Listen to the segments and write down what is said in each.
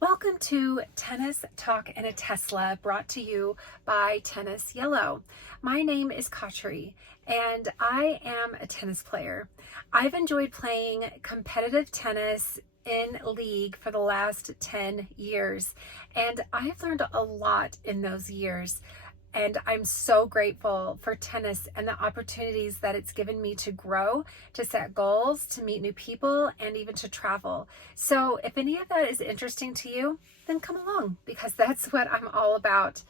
Welcome to Tennis Talk in a Tesla, brought to you by Tennis Yellow. My name is Katri, and I am a tennis player. I've enjoyed playing competitive tennis in league for the last 10 years, and I've learned a lot in those years. And I'm so grateful for tennis and the opportunities that it's given me to grow, to set goals, to meet new people, and even to travel. So if any of that is interesting to you, then come along, because that's what I'm all about.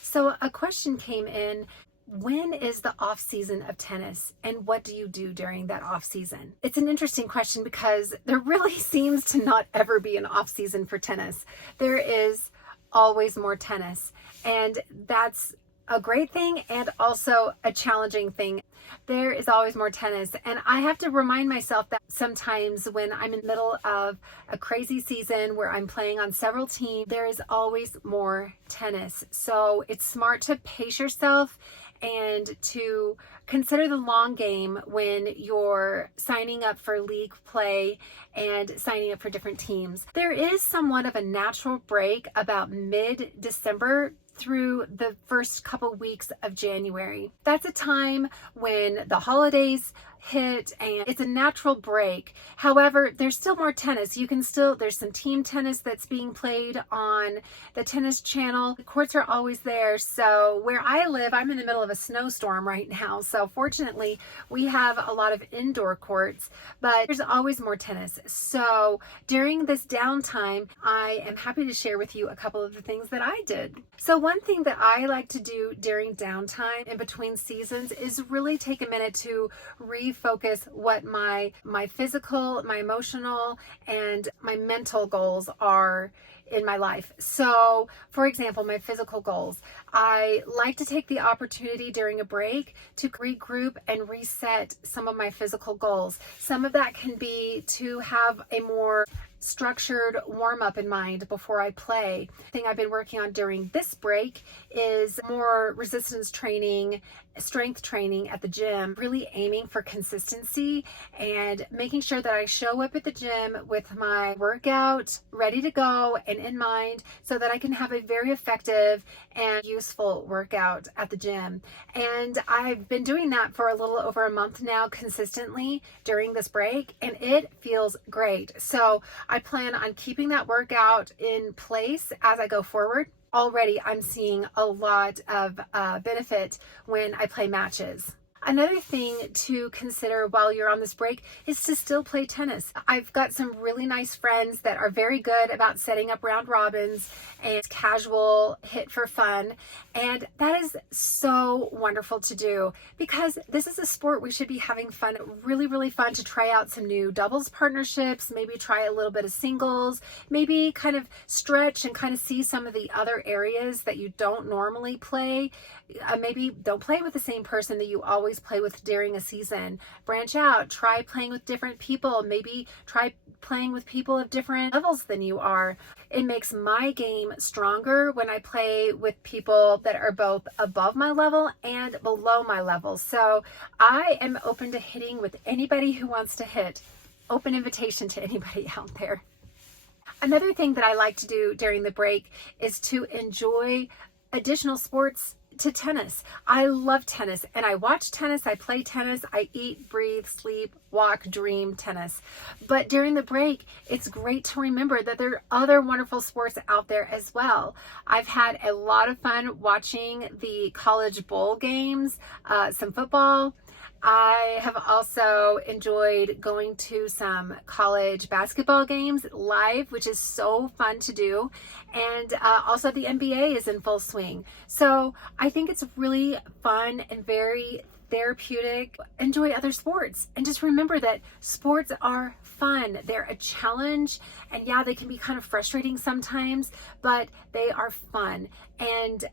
So a question came in: when is the off season of tennis, and what do you do during that off season? It's an interesting question because there really seems to not ever be an off season for tennis. There is always more tennis, and that's a great thing and also a challenging thing. There is always more tennis, and I have to remind myself that sometimes when I'm in the middle of a crazy season where I'm playing on several teams, there is always more tennis. So it's smart to pace yourself and to consider the long game when you're signing up for league play and signing up for different teams. There is somewhat of a natural break about mid-December through the first couple weeks of January. That's a time when the holidays hit and it's a natural break. However, there's still more tennis. There's some team tennis that's being played on the tennis channel. The courts are always there. So where I live, I'm in the middle of a snowstorm right now. So fortunately, we have a lot of indoor courts, but there's always more tennis. So during this downtime, I am happy to share with you a couple of the things that I did. So one thing that I like to do during downtime in between seasons is really take a minute to refocus what my physical, my emotional, and my mental goals are in my life. So, for example, my physical goals, I like to take the opportunity during a break to regroup and reset some of my physical goals. Some of that can be to have a more structured warm-up in mind before I play. The thing I've been working on during this break is more resistance training, strength training at the gym, really aiming for consistency and making sure that I show up at the gym with my workout ready to go and in mind so that I can have a very effective and useful workout at the gym. And I've been doing that for a little over a month now consistently during this break, and it feels great. So I plan on keeping that workout in place as I go forward. Already I'm seeing a lot of benefit when I play matches. Another thing to consider while you're on this break is to still play tennis. I've got some really nice friends that are very good about setting up round robins and casual hit for fun. And that is so wonderful to do because this is a sport we should be having fun. Really, really fun to try out some new doubles partnerships, maybe try a little bit of singles, maybe kind of stretch and kind of see some of the other areas that you don't normally play. Maybe don't play with the same person that you always play with during a season. Branch out, try playing with different people, maybe try playing with people of different levels than you are. It makes my game stronger when I play with people that are both above my level and below my level. So I am open to hitting with anybody who wants to hit. Open invitation to anybody out there. Another thing that I like to do during the break is to enjoy additional sports to tennis. I love tennis, and I watch tennis, I play tennis, I eat, breathe, sleep, walk, dream tennis. But during the break, it's great to remember that there are other wonderful sports out there as well. I've had a lot of fun watching the college bowl games, some football. I have also enjoyed going to some college basketball games live, which is so fun to do. And also the NBA is in full swing. So I think it's really fun and very therapeutic. Enjoy other sports and just remember that sports are fun. They're a challenge, and yeah, they can be kind of frustrating sometimes, but they are fun. And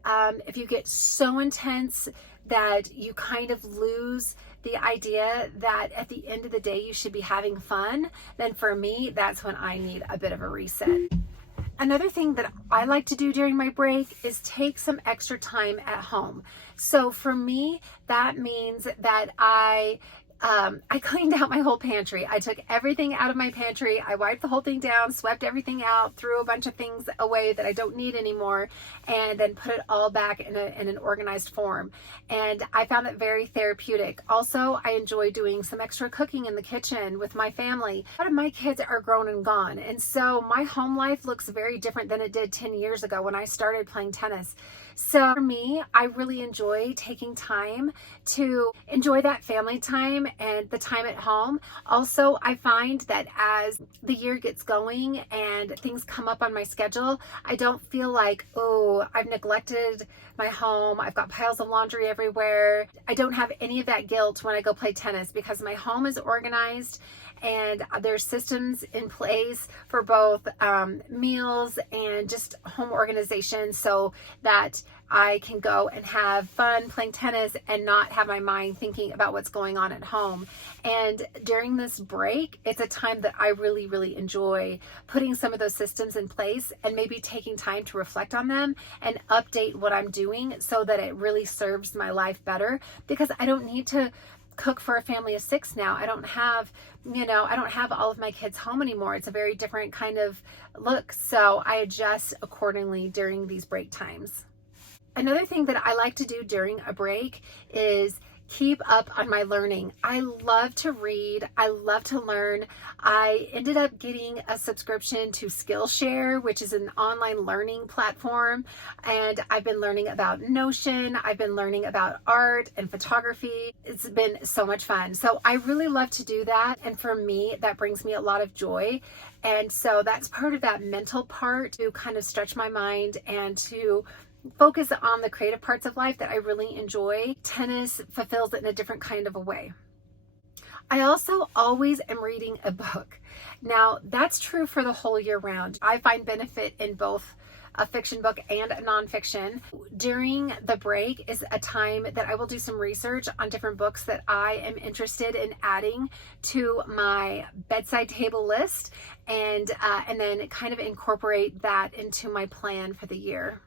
if you get so intense that you kind of lose the idea that at the end of the day you should be having fun, then for me, that's when I need a bit of a reset. Another thing that I like to do during my break is take some extra time at home. So for me, that means that I I cleaned out my whole pantry. I took everything out of my pantry. I wiped the whole thing down, swept everything out, threw a bunch of things away that I don't need anymore, and then put it all back in an organized form. And I found it very therapeutic. Also, I enjoy doing some extra cooking in the kitchen with my family. A lot of my kids are grown and gone, and so my home life looks very different than it did 10 years ago when I started playing tennis. So for me, I really enjoy taking time to enjoy that family time and the time at home. Also, I find that as the year gets going and things come up on my schedule, I don't feel like, oh, I've neglected my home. I've got piles of laundry everywhere. I don't have any of that guilt when I go play tennis because my home is organized and there's systems in place for both meals and just home organization so that I can go and have fun playing tennis and not have my mind thinking about what's going on at home. And during this break, it's a time that I really, really enjoy putting some of those systems in place and maybe taking time to reflect on them and update what I'm doing so that it really serves my life better, because I don't need to cook for a family of 6 now. I don't have all of my kids home anymore. It's a very different kind of look. So I adjust accordingly during these break times. Another thing that I like to do during a break is keep up on my learning. I love to read. I love to learn. I ended up getting a subscription to Skillshare, which is an online learning platform. And I've been learning about Notion. I've been learning about art and photography. It's been so much fun. So I really love to do that. And for me, that brings me a lot of joy. And so that's part of that mental part, to kind of stretch my mind and to focus on the creative parts of life that I really enjoy. Tennis fulfills it in a different kind of a way. I also always am reading a book. Now, that's true for the whole year round. I find benefit in both a fiction book and a nonfiction. During the break is a time that I will do some research on different books that I am interested in adding to my bedside table list, and then kind of incorporate that into my plan for the year.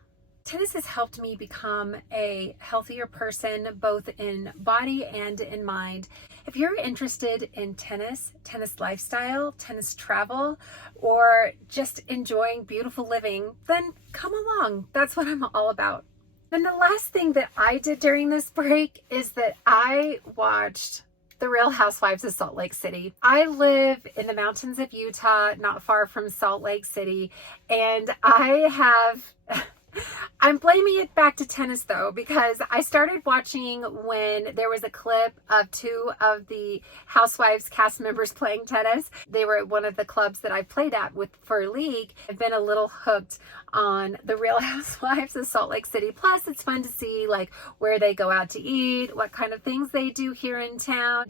Tennis has helped me become a healthier person, both in body and in mind. If you're interested in tennis lifestyle, tennis travel, or just enjoying beautiful living, then come along. That's what I'm all about. And the last thing that I did during this break is that I watched The Real Housewives of Salt Lake City. I live in the mountains of Utah, not far from Salt Lake City, and I'm blaming it back to tennis though, because I started watching when there was a clip of 2 of the Housewives cast members playing tennis. They were at one of the clubs that I played at for a league. I've been a little hooked on The Real Housewives of Salt Lake City. Plus, it's fun to see like where they go out to eat, what kind of things they do here in town,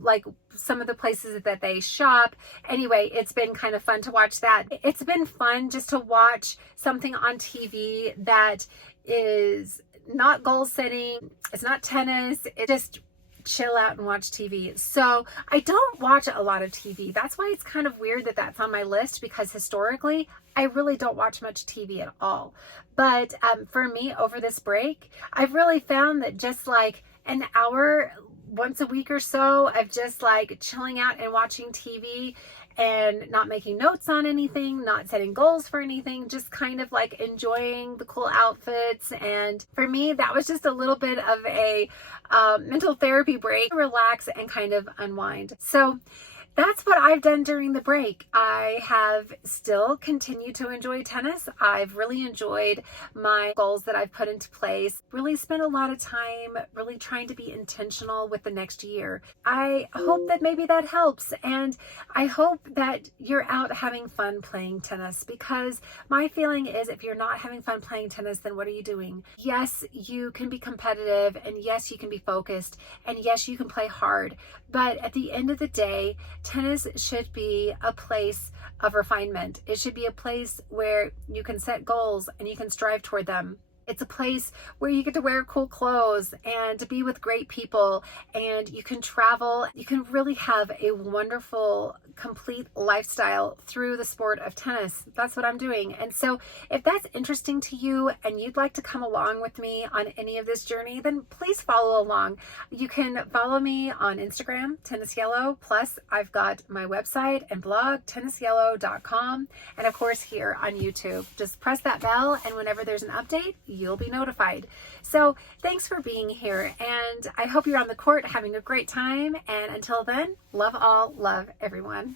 like some of the places that they shop. Anyway, it's been kind of fun to watch that. It's been fun just to watch something on TV that is not goal setting, it's not tennis, it's just chill out and watch TV. So I don't watch a lot of TV. That's why it's kind of weird that that's on my list, because historically I really don't watch much TV at all. But for me, over this break, I've really found that just like an hour once a week or so of just like chilling out and watching TV and not making notes on anything, not setting goals for anything, just kind of like enjoying the cool outfits. And for me, that was just a little bit of a mental therapy break, relax and kind of unwind. So that's what I've done during the break. I have still continued to enjoy tennis. I've really enjoyed my goals that I've put into place. Really spent a lot of time really trying to be intentional with the next year. I hope that maybe that helps. And I hope that you're out having fun playing tennis, because my feeling is if you're not having fun playing tennis, then what are you doing? Yes, you can be competitive, and yes, you can be focused, and yes, you can play hard. But at the end of the day, tennis should be a place of refinement. It should be a place where you can set goals and you can strive toward them. It's a place where you get to wear cool clothes and to be with great people, and you can travel. You can really have a wonderful complete lifestyle through the sport of tennis. That's what I'm doing. And so if that's interesting to you and you'd like to come along with me on any of this journey, then please follow along. You can follow me on Instagram, Tennis Yellow, plus I've got my website and blog, tennisyellow.com, and of course here on YouTube. Just press that bell, and whenever there's an update, you'll be notified. So thanks for being here, and I hope you're on the court having a great time. And until then, love all, love everyone.